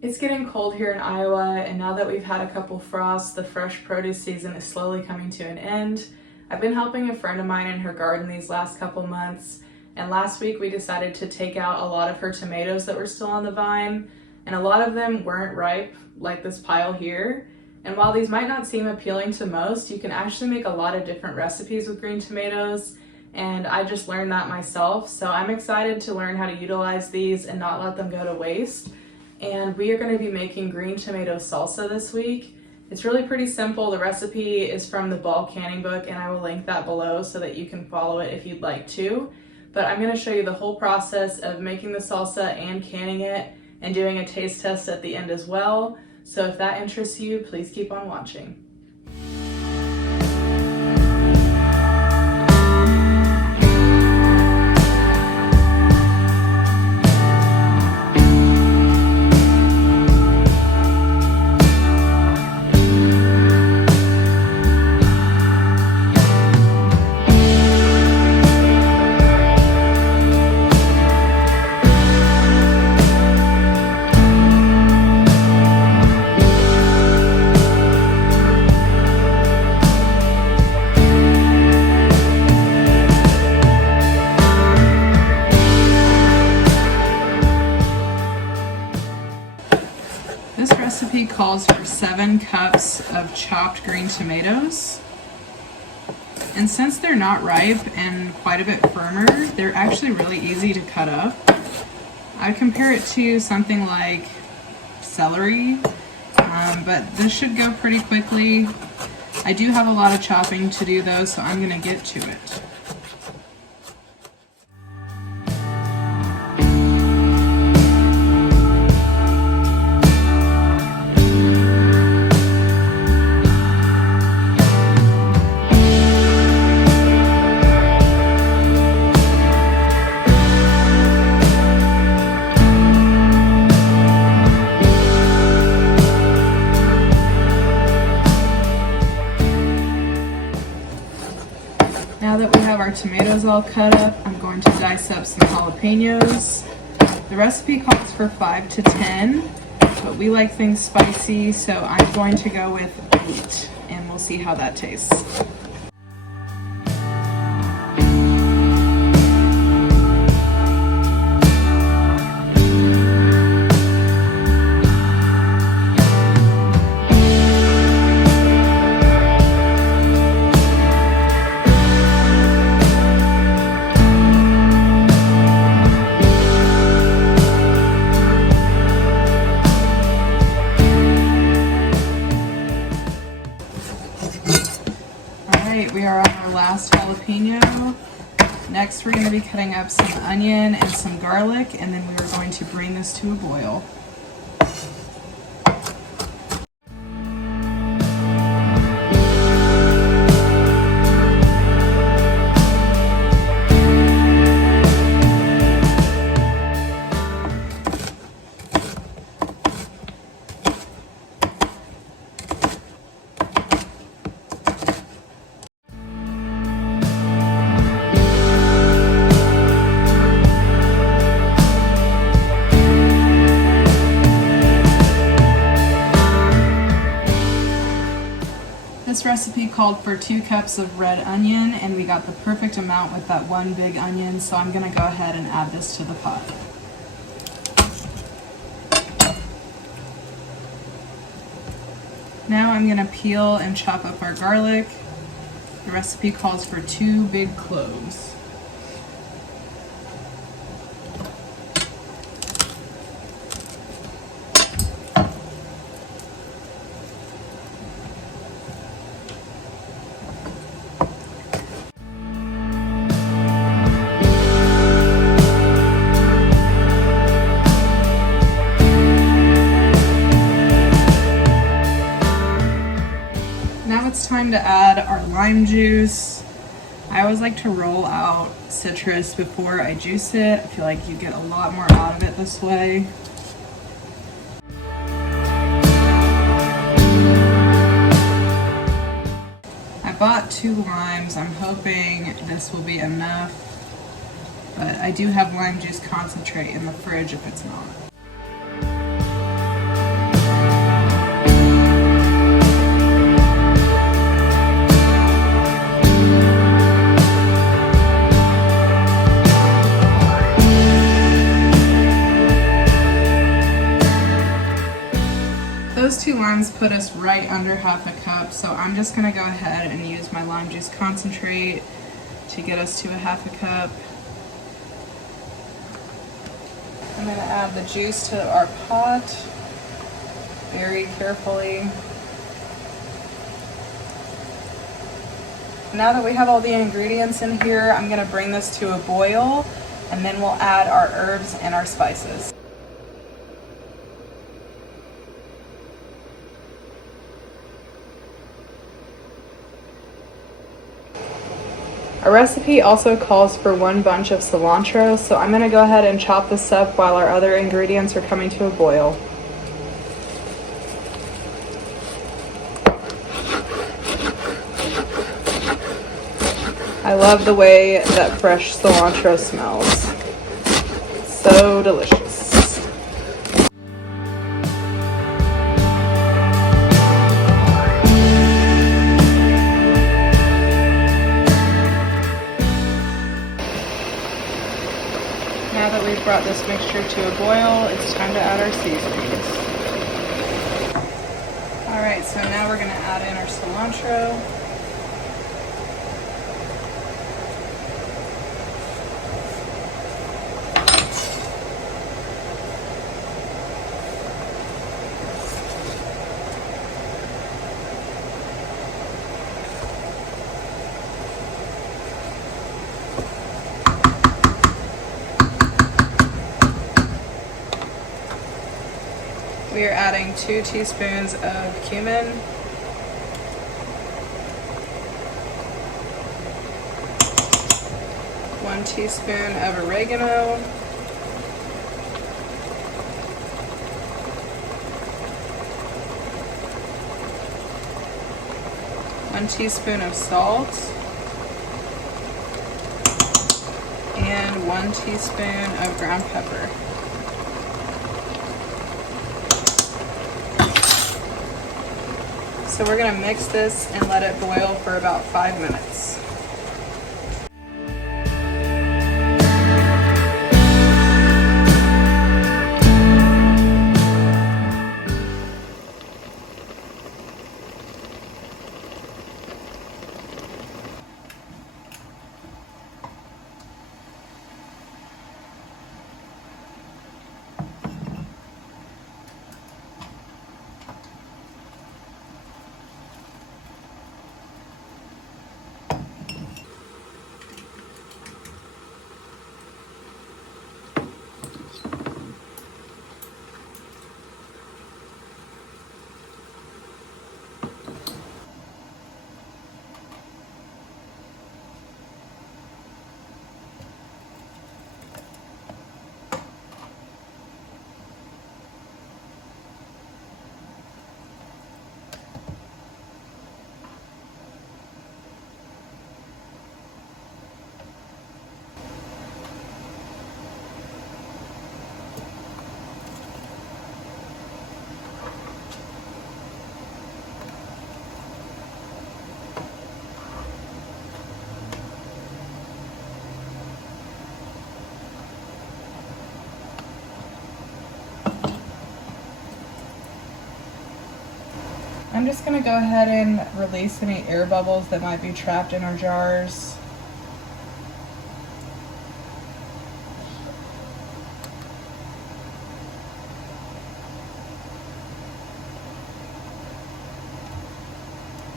It's getting cold here in Iowa, and now that we've had a couple frosts, the fresh produce season is slowly coming to an end. I've been helping a friend of mine in her garden these last couple months, and last week we decided to take out a lot of her tomatoes that were still on the vine, and a lot of them weren't ripe, like this pile here. And while these might not seem appealing to most, you can actually make a lot of different recipes with green tomatoes, and I just learned that myself, so I'm excited to learn how to utilize these and not let them go to waste. And we are going to be making green tomato salsa this week. It's really pretty simple. The recipe is from the bulk canning book, and I will link that below so that you can follow it if you'd like to. But I'm going to show you the whole process of making the salsa and canning it and doing a taste test at the end as well. So if that interests you, please keep on watching. This recipe calls for 7 cups of chopped green tomatoes. And since they're not ripe and quite a bit firmer, they're actually really easy to cut up. I'd compare it to something like celery, but this should go pretty quickly. I do have a lot of chopping to do though, so I'm gonna get to it. Now that we have our tomatoes all cut up, I'm going to dice up some jalapenos. The recipe calls for 5 to 10, but we like things spicy, so I'm going to go with 8, and we'll see how that tastes. We are on our last jalapeno. Next, we're going to be cutting up some onion and some garlic, and then we are going to bring this to a boil. This recipe called for 2 cups of red onion, and we got the perfect amount with that one big onion, so I'm going to go ahead and add this to the pot. Now I'm going to peel and chop up our garlic. The recipe calls for 2 big cloves. Now it's time to add our lime juice. I always like to roll out citrus before I juice it. I feel like you get a lot more out of it this way. I bought 2 limes. I'm hoping this will be enough, but I do have lime juice concentrate in the fridge if it's not. those 2 limes put us right under half a cup, so I'm just gonna go ahead and use my lime juice concentrate to get us to a half a cup. I'm gonna add the juice to our pot very carefully. Now that we have all the ingredients in here, I'm gonna bring this to a boil, and then we'll add our herbs and our spices. Our recipe also calls for 1 bunch of cilantro, so I'm going to go ahead and chop this up while our other ingredients are coming to a boil. I love the way that fresh cilantro smells. So delicious. Now that we've brought this mixture to a boil, it's time to add our seasonings. Alright, so now we're going to add in our cilantro. We are adding 2 teaspoons of cumin, 1 teaspoon of oregano, 1 teaspoon of salt, and 1 teaspoon of ground pepper. So we're going to mix this and let it boil for about 5 minutes. I'm just going to go ahead and release any air bubbles that might be trapped in our jars.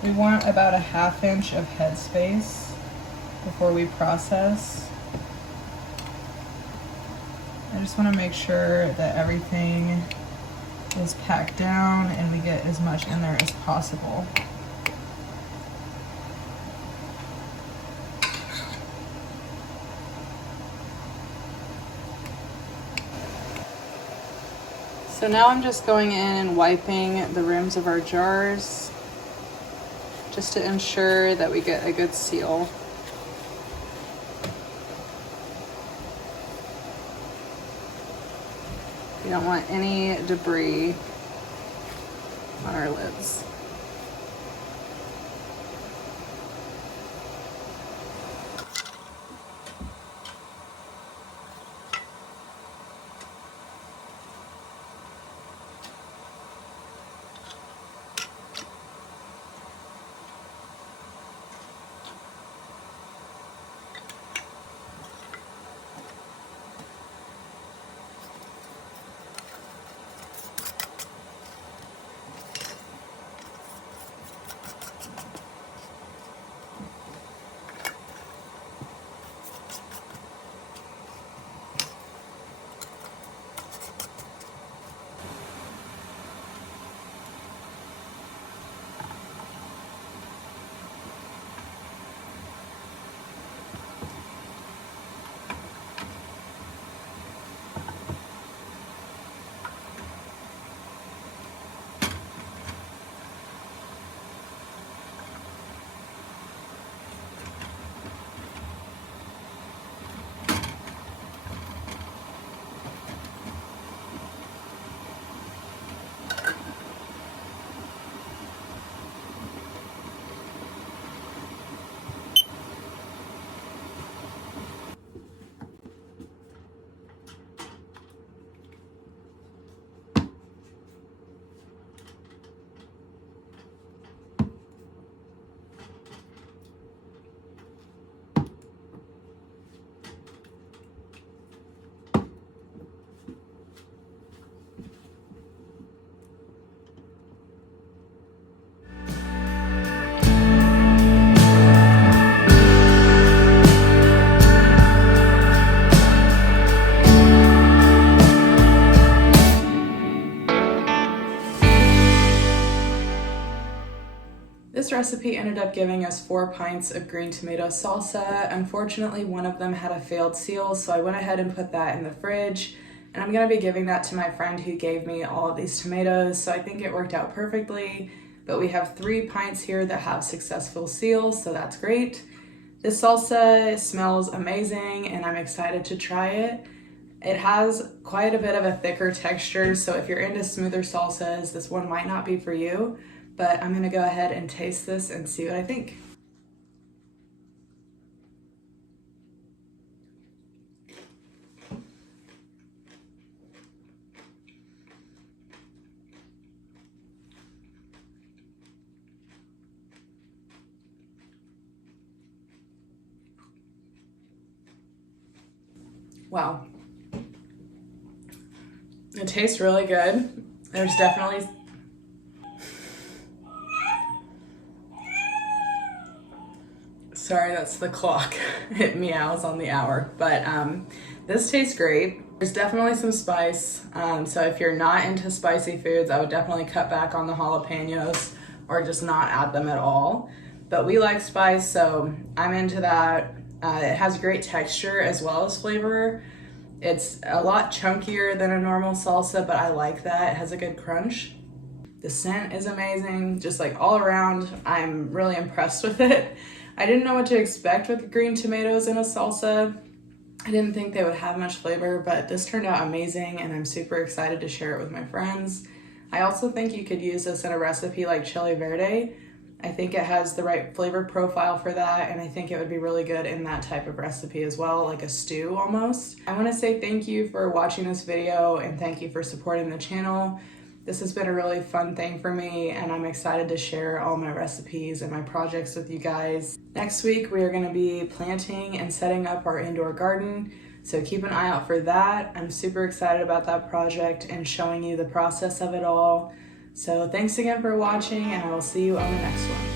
We want about a ½ inch of headspace before we process. I just want to make sure that everything is packed down and we get as much in there as possible. So now I'm just going in and wiping the rims of our jars just to ensure that we get a good seal. We don't want any debris on our lids. this recipe ended up giving us 4 pints of green tomato salsa. Unfortunately, one of them had a failed seal, so I went ahead and put that in the fridge. And I'm gonna be giving that to my friend who gave me all of these tomatoes, so I think it worked out perfectly. But we have 3 pints here that have successful seals, so that's great. This salsa smells amazing and I'm excited to try it. It has quite a bit of a thicker texture, so if you're into smoother salsas, this one might not be for you, but I'm gonna go ahead and taste this and see what I think. Wow. It tastes really good. There's definitely sorry, that's the clock. It meows on the hour, but this tastes great. There's definitely some spice, so if you're not into spicy foods, I would definitely cut back on the jalapenos or just not add them at all. But we like spice, so I'm into that. It has great texture as well as flavor. It's a lot chunkier than a normal salsa, but I like that. It has a good crunch. The scent is amazing, just like all around. I'm really impressed with it. I didn't know what to expect with green tomatoes in a salsa. I didn't think they would have much flavor, but this turned out amazing and I'm super excited to share it with my friends. I also think you could use this in a recipe like chili verde. I think it has the right flavor profile for that, and I think it would be really good in that type of recipe as well, like a stew almost. I want to say thank you for watching this video and thank you for supporting the channel. This has been a really fun thing for me and I'm excited to share all my recipes and my projects with you guys. Next week we are going to be planting and setting up our indoor garden, so keep an eye out for that. I'm super excited about that project and showing you the process of it all. So thanks again for watching and I will see you on the next one.